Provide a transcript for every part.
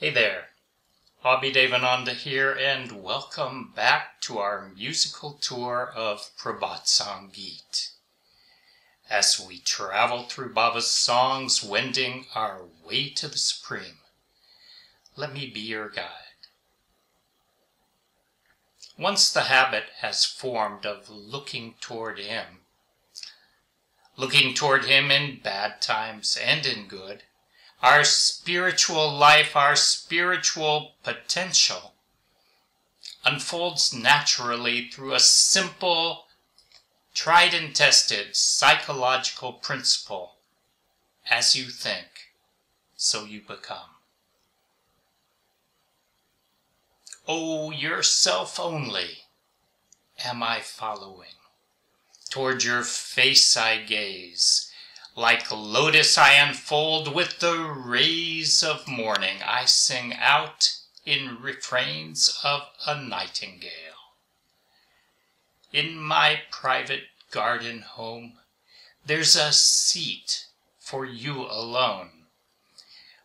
Hey there, Abhi Devananda here, and welcome back to our musical tour of Prabhat Sangeet. As we travel through Baba's songs, wending our way to the Supreme, let me be your guide. Once the habit has formed of looking toward Him in bad times and in good, our spiritual life, our spiritual potential unfolds naturally through a simple, tried and tested psychological principle. As you think, so you become. Oh, yourself only am I following. Toward your face I gaze. Like lotus I unfold with the rays of morning. I sing out in refrains of a nightingale. In my private garden home, there's a seat for you alone.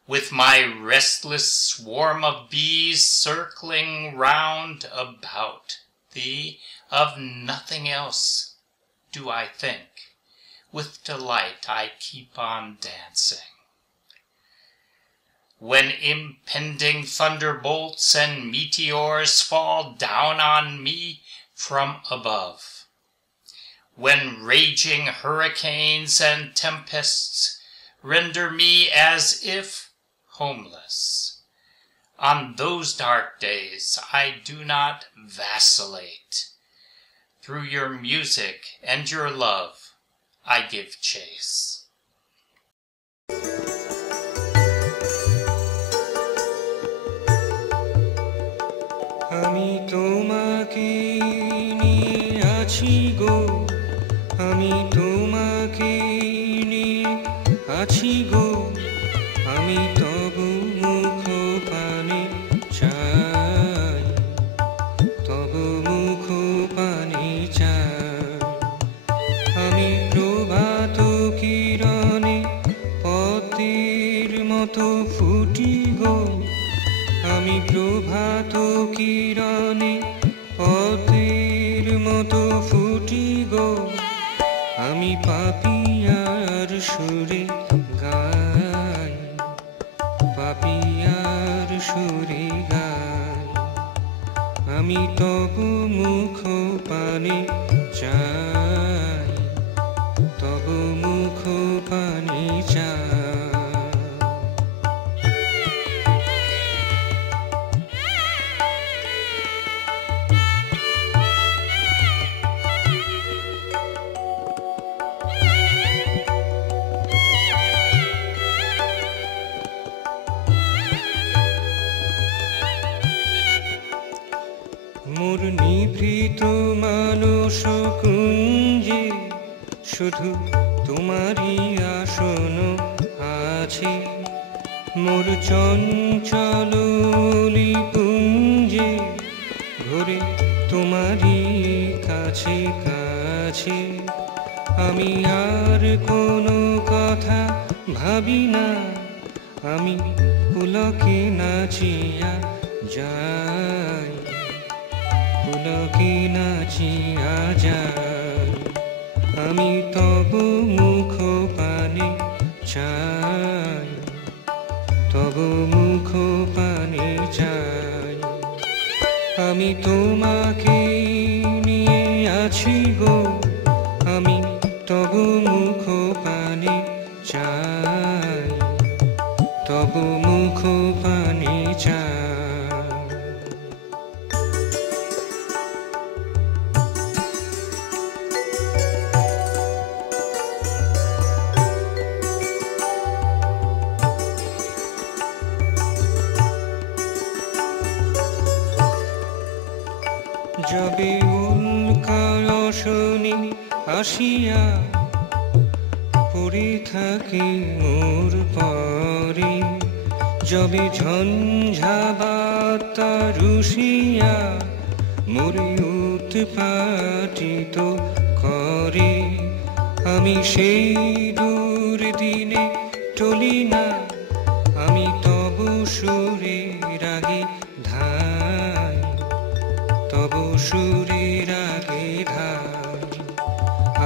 With my restless swarm of bees circling round about thee, of nothing else do I think. With delight I keep on dancing. When impending thunderbolts and meteors fall down on me from above, when raging hurricanes and tempests render me as if homeless, on those dark days I do not vacillate. Through your music and your love I give chase. আমি তোমাকে নিয়ে আছি গো, আমি তোমাকে নিয়ে আছি গো, আমি তবু মুখ পানে চাই, তবু মুখ পানে চাই। আমি প্রভাত কিরণে পদ্মের মতো ফুটি গো, আমি প্রভাত কিরণে পদ্মের মতো ফুটি গো, আমি পাপিয়ার সুরে গাই, পাপিয়ার সুরে গাই। আমি তবু মুখ পানে চাই, তবু মুখ পানে চাই। মোর নিভৃত মানস কুঞ্জে শুধু তোমারই আসন আছে, মোর চঞ্চল পুঞ্জে ঘুরে তোমারই কাছে কাছে। আমি আর কোনো কথা ভাবি না, আমি পুলকে নাচিয়া যাই, পুলকে নাচিয়া যাই। আমি তবু মুখ পানে চাই, তবু মুখ পানে চাই। আমি তোমাকে নিয়ে আছি গো, আমি তবু মুখ পানে চাই, তবু মুখ পানে চাই। যবে উল্কারশনি আসিয়া পড়ে থাকে মোর পরে, যবে ঝঞ্ঝা বার্তা রুষিয়া মোরে উৎপাটিত করে, আমি সেই দূর দিনে টলি না, আমি তবু সুরের আগে ধাই, তব সুরের আগে ধাই।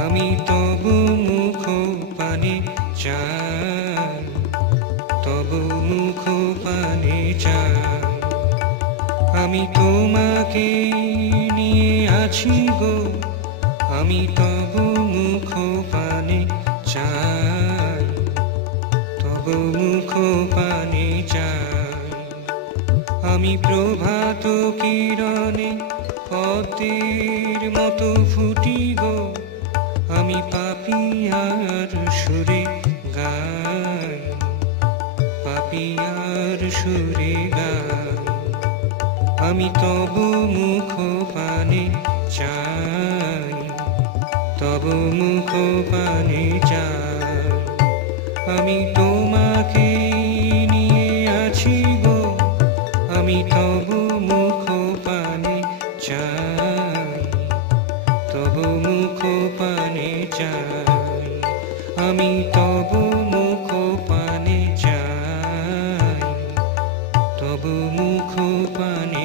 আমি তব মুখ পানে চাই, তব মুখ পানে চাই। আমি তোমাকে নিয়ে আছি গো, আমি তব মুখ পানে চাই, তব মুখ পানে চাই। আমি প্রভাত কিরণে পদ্মের মতো ফুটি গো, আমি পাপিয়ার সুরে গাই, পাপিয়ার সুরে গাই। আমি তব মুখ পানে চাই, তব মুখ পানে চাই। আমি তোমাকে নিয়ে আছি গো, আমি তব মুখ পানে চাই, তব মুখ পানে চাই। আমি তব মুখ পানে চাই, তব মুখ পানে